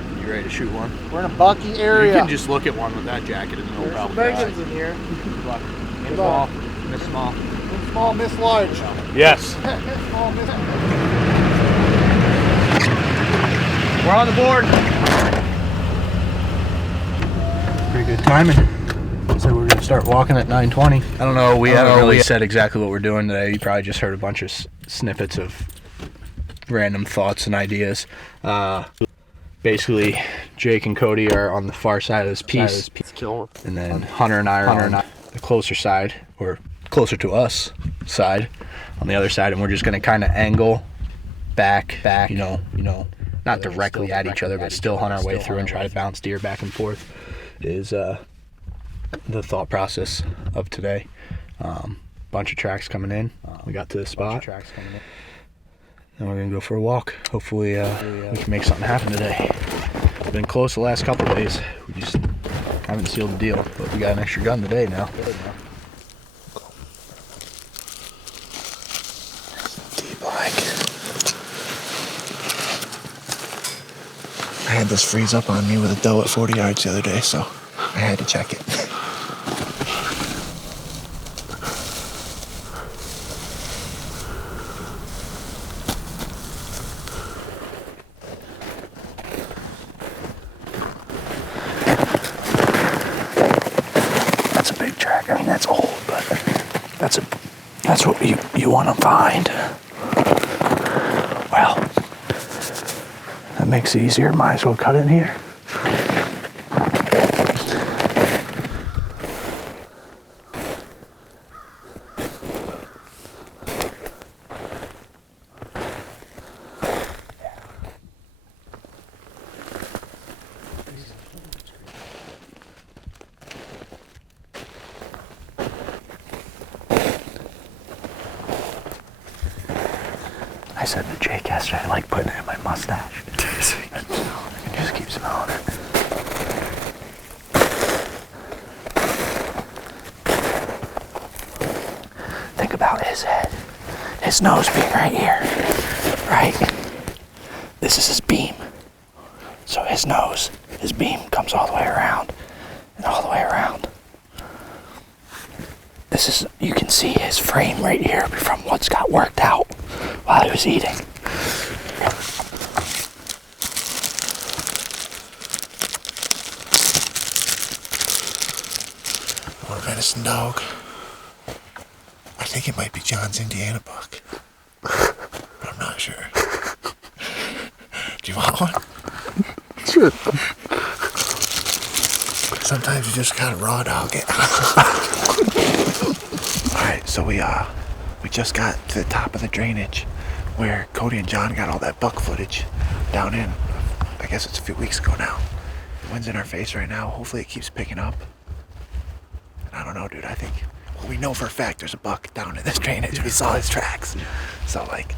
Hunter, you ready to shoot one? We're in a bucky area. You can just look at one with that jacket and no problem. There's some big ones in here. Good luck. Miss small. Miss small. Miss small, miss large. Yes. Miss small, miss large. We're on the board. Pretty good timing. So we're gonna start walking at 9:20. I don't know. We haven't really said exactly what we're doing today. You probably just heard a bunch of snippets of random thoughts and ideas. Basically, Jake and Cody are on the far side of this piece, and then Hunter and I are on the closer side, or closer to us side, on the other side, and we're just gonna kind of angle back, you know, not directly at each other, but still hunt our way through and try to bounce deer back and forth. Is the thought process of today. Bunch of tracks coming in. We got to the spot. And we're gonna go for a walk. Hopefully we can make something happen today. We've been close the last couple of days. We just haven't sealed the deal, but we got an extra gun today now. D-black. I had this freeze up on me with a doe at 40 yards the other day, so I had to check it. That's a big track. I mean, that's old, but that's what you want to find. Well, that makes it easier. Might as well cut in here. I said to Jake yesterday, I like putting it in my mustache. I can just keep smelling it. Think about his head. His nose being right here. Right? This is his beam. So his nose, his beam comes all the way around. And all the way around. This is, you can see his frame right here from what's got worked out while he was eating. Or a venison dog. I think it might be John's Indiana buck. But I'm not sure. Do you want one? Sure. Sometimes you just gotta raw dog it. Alright, so we just got to the top of the drainage where Cody and John got all that buck footage down in, I guess it's a few weeks ago now. The wind's in our face right now. Hopefully it keeps picking up. I don't know, dude. I think, well, we know for a fact there's a buck down in this drainage. We saw his tracks. So, like,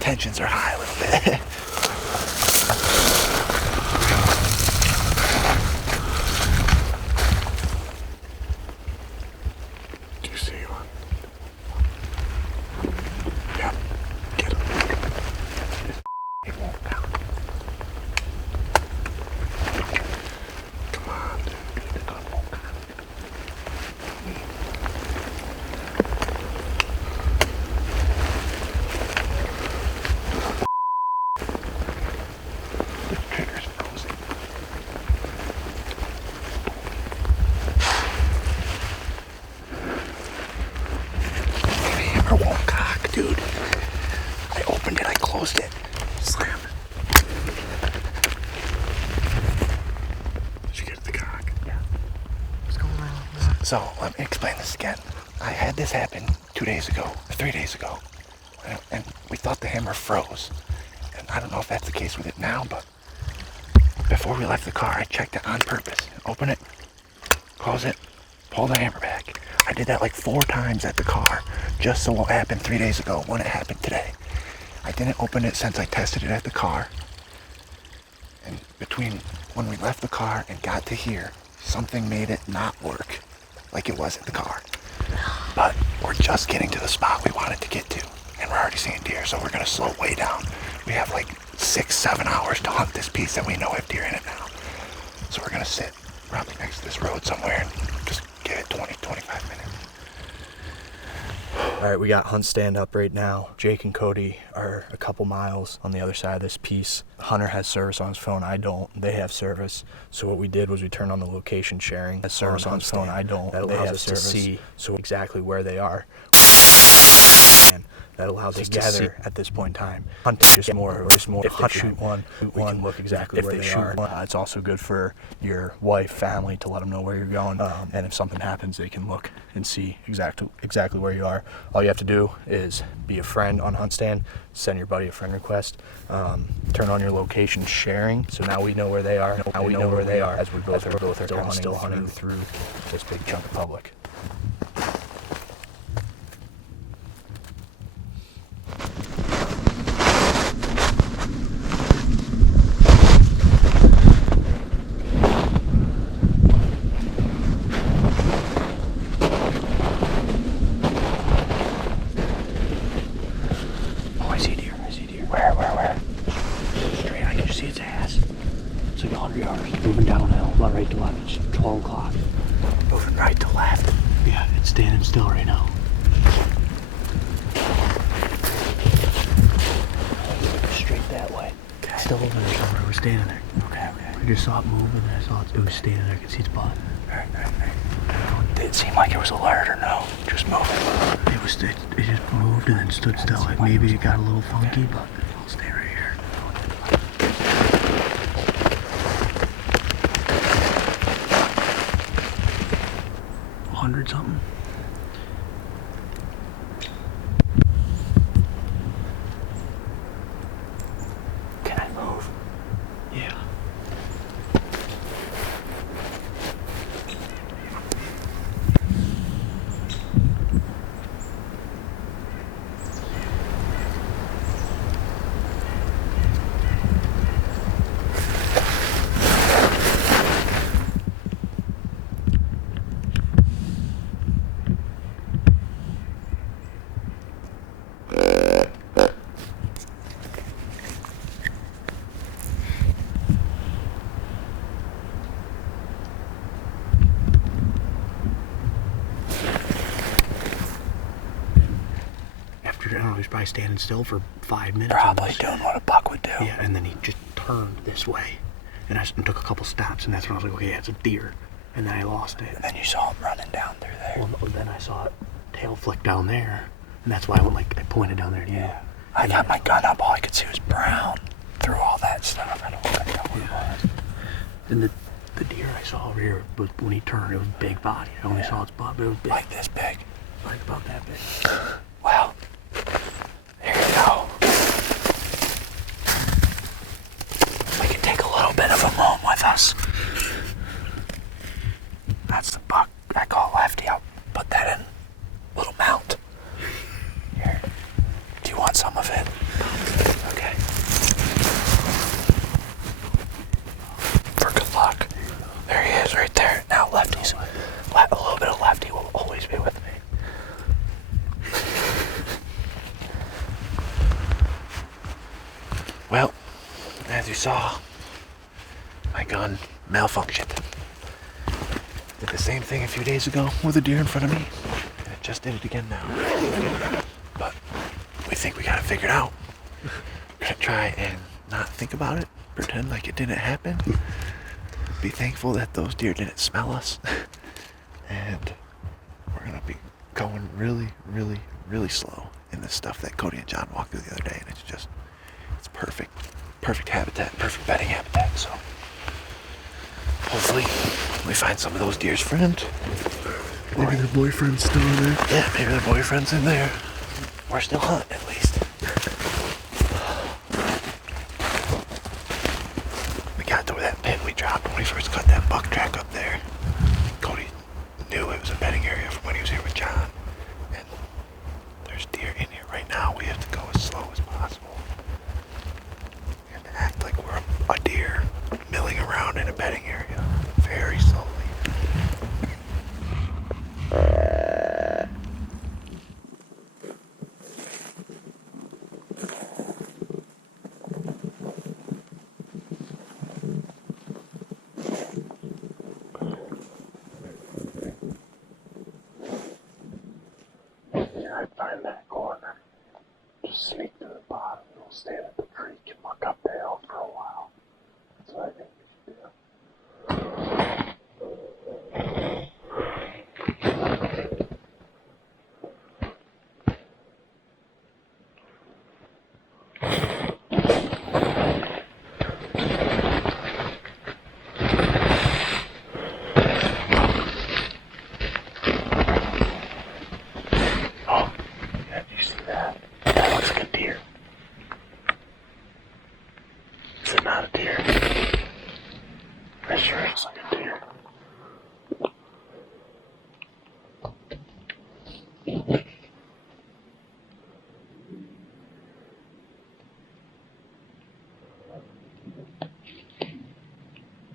tensions are high a little bit. Do you see one? Yep. Get him. It won't count. Come on, dude. The gun won't count. The trigger's frozen. The hammer won't cock, dude. I opened it, I closed it. Slam it. Did you get the cock? Yeah. What's going on? So, let me explain this again. I had this happen 3 days ago, and we thought the hammer froze. And I don't know if that's the case with it now, but before we left the car, I checked it on purpose. Open it, close it, pull the hammer back. I did that like 4 times at the car, just so what happened 3 days ago when it happened today. I didn't open it since I tested it at the car. And between when we left the car and got to here, something made it not work like it was at the car. But we're just getting to the spot we wanted to get to, and we're already seeing deer, so we're gonna slow way down. We have like 6-7 hours to hunt this piece that we know have deer in it now. So we're gonna sit probably next to this road somewhere and just give it 20-25 minutes. All right, we got hunt stand up right now. Jake and Cody are a couple miles on the other side of this piece. Hunter has service on his phone, I don't. They have service. So what we did was we turned on the location sharing. Has service on his phone, I don't. That allows us to see exactly where they are. And that allows us to see at this point in time. Hunting just more. If they shoot one, we can look exactly where they are. It's also good for your wife, family, to let them know where you're going. And if something happens, they can look and see exactly where you are. All you have to do is be a friend on Hunt Stand, send your buddy a friend request, turn on your location sharing, so now we know where they are. Now we know where they are as we both are still hunting through this big chunk of public. Moving downhill, right to left. It's 12 o'clock. Moving right to left. Yeah, it's standing still right now. Straight that way. Okay. Still over there somewhere. We're standing there. Okay. I just saw it moving and I saw it was standing there. I could see its butt. Right. Did it seem like it was alert or no? Just moving. It just moved and then stood still. Like maybe it got a little funky, but I'll stay right here. 100 something. Can I move? Yeah. I don't know, he's probably standing still for 5 minutes. Probably doing what a buck would do. Yeah, and then he just turned this way. And I took a couple stops, and that's when I was like, okay, yeah, it's a deer. And then I lost it. And then you saw him running down through there. Well, then I saw it tail flick down there. And that's why I went I pointed down there to you. I got my gun up, all I could see was brown through all that stuff. I don't know what it was. And the deer I saw over here, was, when he turned, it was big body. I only saw its butt, but it was big. Like this big? Like about that big. Well, here you go. We can take a little bit of him home with us. That's the buck I call Lefty. I'll put that in little mount. Here. Do you want some of it? Okay. For good luck. There he is right there. Now Lefty's. A little bit of Lefty will always be with me. Well, as you saw, my gun malfunctioned. Did the same thing a few days ago with a deer in front of me. And it just did it again now. But we think we got it figured out. We're gonna try and not think about it, pretend like it didn't happen. Be thankful that those deer didn't smell us. And we're gonna be going really, really, really slow in this stuff that Cody and John walked through the other day, and it's perfect habitat, perfect bedding habitat. So hopefully we find some of those deer's friend. Maybe their boyfriend's still in there. Yeah, maybe their boyfriend's in there. We're still hunting at least. We got to that pit we dropped when we first cut that buck track up there. Cody knew it was a bedding area from when he was here with John. And there's deer in here right now. We have to go as slow as possible. And act like we're a deer milling around in a bedding area. Very slowly. just sneak to the bottom and we'll stand at the creek and look up the hill for a while. That's what I think we should do. Not a deer. I sure it's like a deer.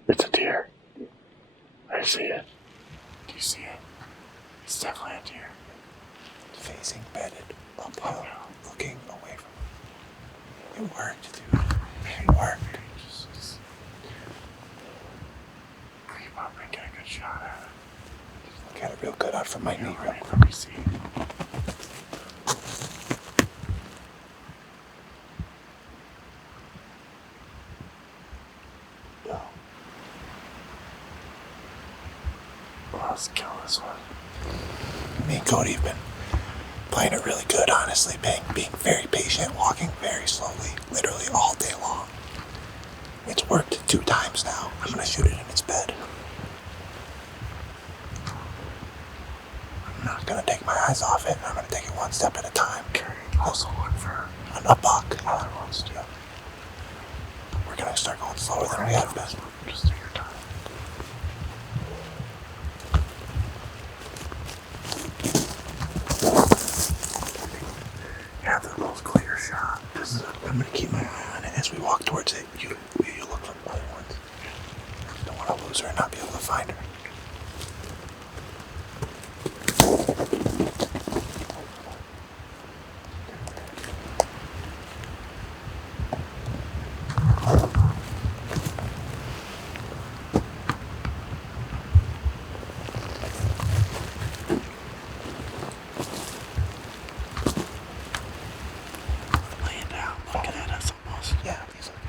It's a deer. I see it. Do you see it? It's definitely a deer. It's facing bedded uphill, looking away from it. It worked, dude. It worked. Just creep up and get a good shot at it. Just look at it real good out from my knee, real quick. Let me see. Yo. Well, let's kill this one. Me and Cody have been playing it really good, honestly, being very patient, walking very slowly, literally all day long. It's worked 2 times now. I'm gonna shoot it in its bed. I'm not gonna take my eyes off it. I'm gonna take it one step at a time. Also look for a buck. Other ones too. We're gonna start going slower than we have been. Just take your time. Have the most clear shot. I'm gonna keep my eye on it as we walk towards it. You look for the other ones. Don't want to lose her and not be able to find her.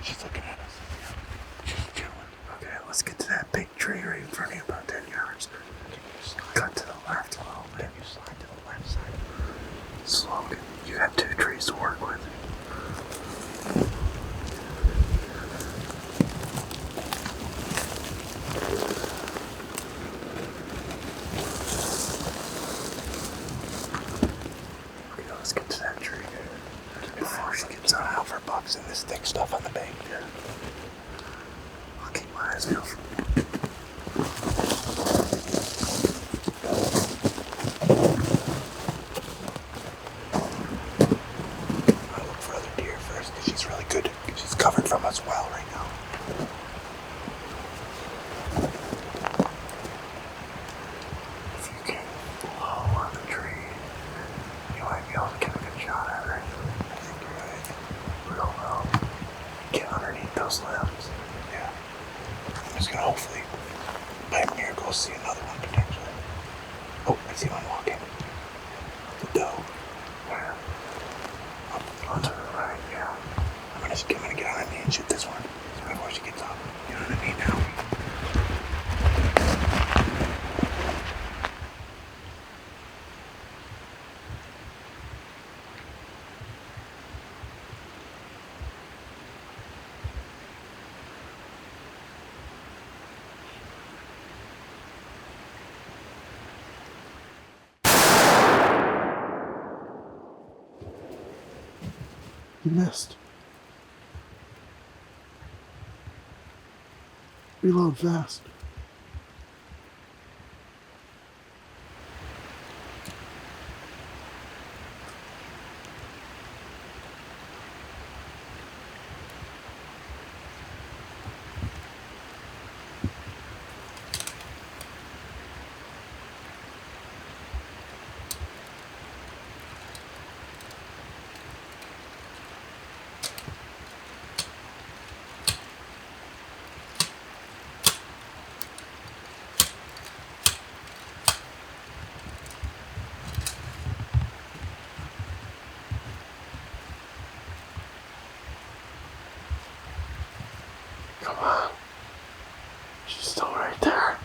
She's looking at us. She's chilling. Okay, let's get to that big tree right in front of you, about 10 yards. Cut to the left a little bit. You slide to the left side. Slow. You have 2 trees to work with. Okay, let's get to that tree. Before she gets out for bucks and this thick stuff on the bank. Yeah. I'll keep my eyes peeled. I'll look for other deer first because she's really good. She's covered from us well right now. If you get low on the tree, you might be able to get a good shot at her. I think you're right. Real low. Get underneath those limbs. Yeah. I'm just gonna hopefully, by a miracle, see another one potentially. Oh, I see one walking. The doe. Where? Up onto the right, yeah. I'm gonna get on her knee and shoot this one before she gets up. Get on her knee now. You missed. Reload fast. Come on. She's still right there.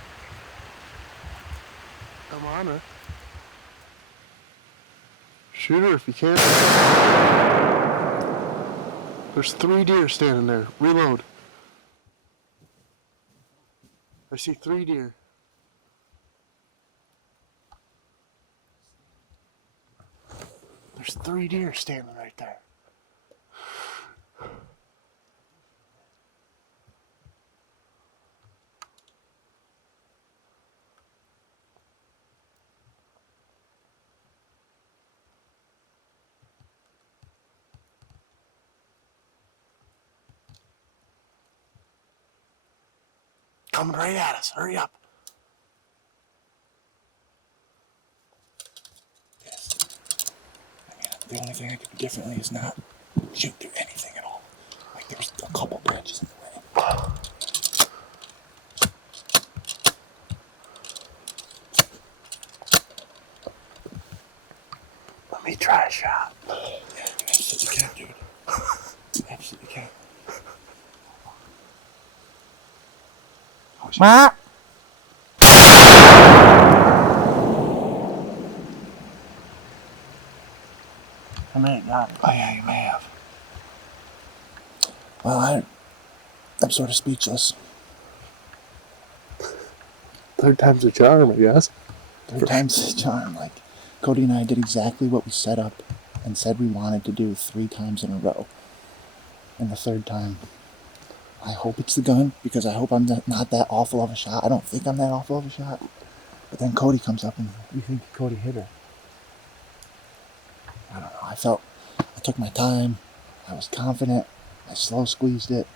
Come on her. Shoot her if you can. There's 3 deer standing there. Reload. I see 3 deer. There's 3 deer standing right there. Coming right at us. Hurry up. Yes. I mean, the only thing I could do differently is not shoot through anything at all. Like there's a couple branches in the way. Let me try a shot. Yeah, you absolutely can, dude. You absolutely can. Ma! I may have got it. Oh yeah, you may have. Well, I'm sort of speechless. 3rd time's a charm, I guess. 3rd time's a charm. Like, Cody and I did exactly what we set up and said we wanted to do 3 times in a row. And the 3rd time, I hope it's the gun, because I hope I'm not that awful of a shot. I don't think I'm that awful of a shot. But then Cody comes up and we think Cody hit her. I don't know. I took my time. I was confident. I slow squeezed it.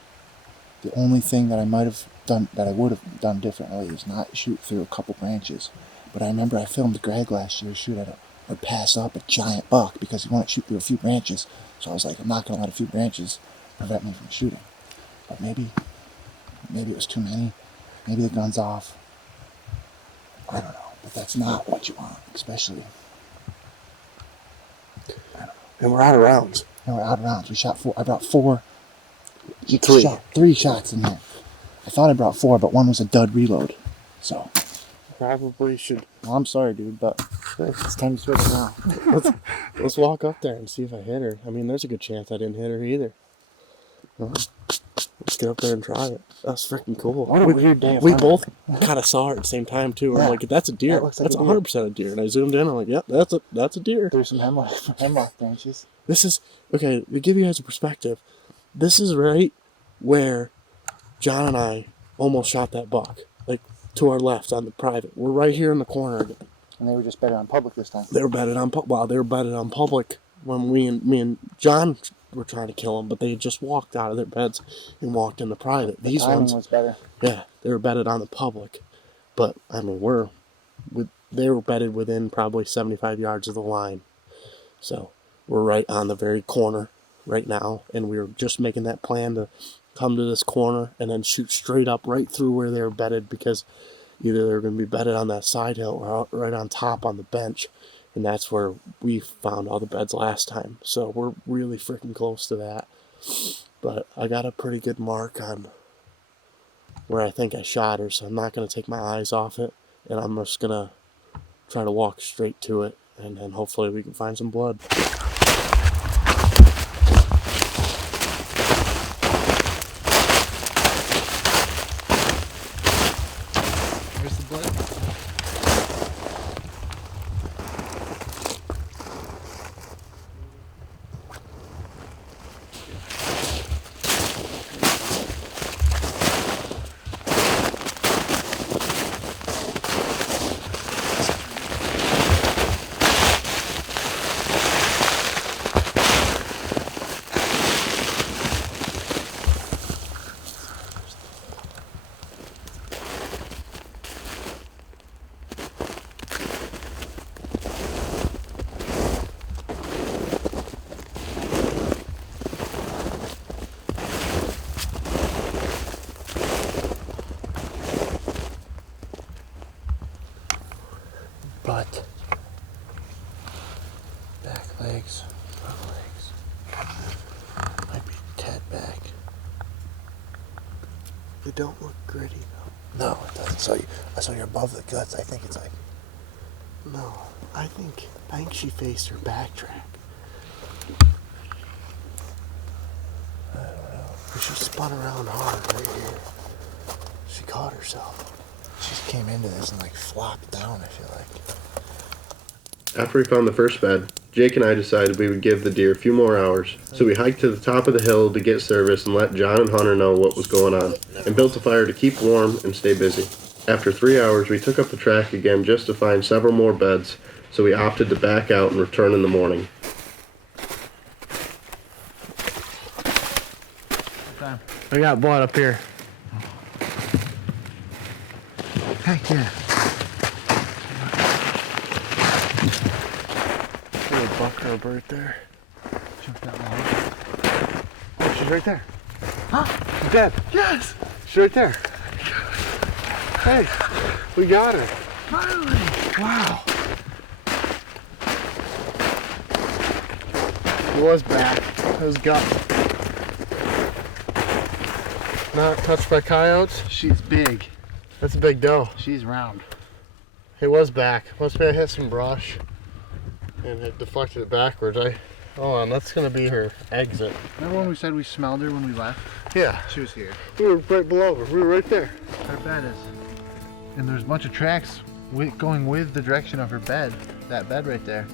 The only thing that I might have done, that I would have done differently, is not shoot through a couple branches. But I remember I filmed Greg last year shoot at or pass up a giant buck because he wanted to shoot through a few branches. So I was like, I'm not going to let a few branches prevent me from shooting. But maybe it was too many. Maybe the gun's off. I don't know. But that's not what you want, especially. And we're out of rounds. And we're out of rounds. We shot 4. I brought 4. 3. Shot 3 shots in there. I thought I brought 4, but 1 was a dud reload. So. Probably should. Well, I'm sorry, dude, but it's time to switch now. Let's walk up there and see if I hit her. I mean, there's a good chance I didn't hit her either. Well, let's get up there and try it. That's freaking cool. What a weird day of We hunting. both kind of saw it at the same time too. Yeah. I'm like, that's a deer. That looks like That's a deer. 100% a deer. And I zoomed in. I'm like, yep, that's a deer. There's some hemlock branches. This is okay. To give you guys a perspective, this is right where John and I almost shot that buck. Like to our left on the private. We're right here in the corner again. And they were just better on public this time. They were bedded on they were bedded on public when me and John were trying to kill them, but they had just walked out of their beds and walked in the private. The These timing ones was better. Yeah, they were bedded on the public, but I mean they were bedded within probably 75 yards of the line, so we're right on the very corner right now, and we were just making that plan to come to this corner and then shoot straight up right through where they were bedded, because either they're going to be bedded on that side hill or out right on top on the bench, and that's where we found all the beds last time. So we're really freaking close to that. But I got a pretty good mark on where I think I shot her, so I'm not going to take my eyes off it, and I'm just going to try to walk straight to it, and then hopefully we can find some blood. Where's the blood? Butt. Back legs. Front legs. Might be tad back. It don't look gritty though. No, it doesn't. So you're above the guts. I think it's like. No, I think she faced her backtrack. I don't know. She spun around hard right here. She caught herself. She just came into this and like flopped down, I feel like. After we found the first bed, Jake and I decided we would give the deer a few more hours, so we hiked to the top of the hill to get service and let John and Hunter know what was going on, and built a fire to keep warm and stay busy. After 3 hours, we took up the track again just to find several more beds, so we opted to back out and return in the morning. We got blood up here. Heck yeah. Little buck cub right there. Jump that line. Oh, she's right there. Huh? She's dead. Yes! She's right there. Hey, we got her. Finally. Wow. He was back. His gut. Not touched by coyotes. She's big. That's a big doe. She's round. He was back. Must be I hit some brush and it deflected it backwards. Hold on, that's gonna be her exit. Remember when we said we smelled her when we left? Yeah, She was here. we were right below her. We were right there. Her bed is. And there's a bunch of tracks going with the direction of her bed. That bed right there.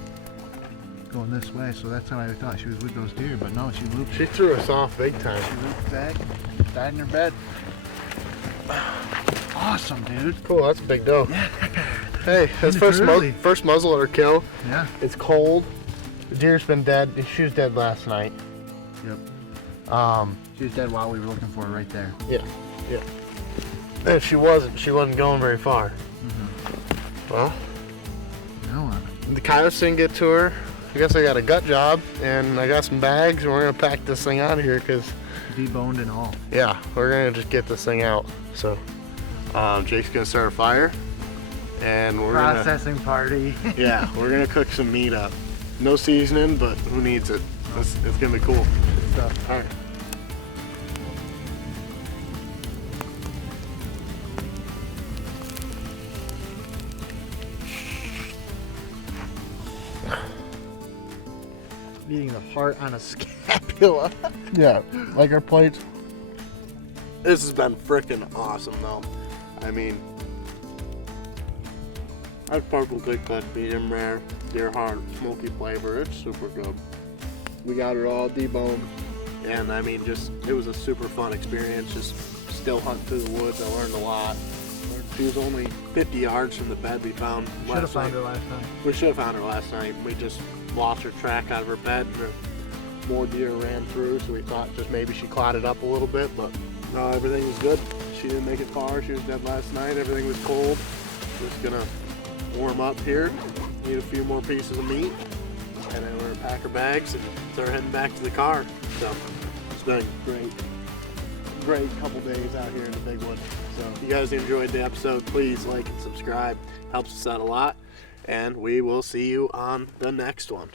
Going this way, so that's how I thought she was with those deer, but no, she looped. She threw us off big time. She looped back, died in her bed. Awesome, dude. Cool, that's a big doe. Hey, that's it's first early. first muzzleloader kill. Yeah. It's cold. The deer's been dead. She was dead last night. Yep. She was dead while we were looking for her right there. Yeah. And she wasn't going very far. Well, No, the coyotes didn't get to her. I guess I got a gut job and I got some bags and we're gonna pack this thing out of here because deboned and all. yeah, we're gonna just get this thing out. So Jake's gonna start a fire and we're Processing party. yeah, we're gonna cook some meat up. No seasoning, but who needs it? It's gonna be cool. Stuff. All right. Eating the heart on a scapula. Yeah, like our plates. This has been freaking awesome though. I mean, that's perfectly cooked, medium rare, deer heart, smoky flavor. It's super good. We got it all deboned, and I mean, it was a super fun experience. Just still hunting through the woods. I learned a lot. She was only 50 yards from the bed we found Should have last found night. her last night. We should have found her last night. We just lost her track out of her bed, and more deer ran through, so we thought just maybe she clotted up a little bit, but no, everything was good. She didn't make it far. She was dead last night. Everything was cold. Just gonna warm up here, eat a few more pieces of meat, and then we're gonna pack our bags and start heading back to the car. So it's been a great couple days out here in the big woods. So if you guys enjoyed the episode, please like and subscribe. Helps us out a lot. And we will see you on the next one.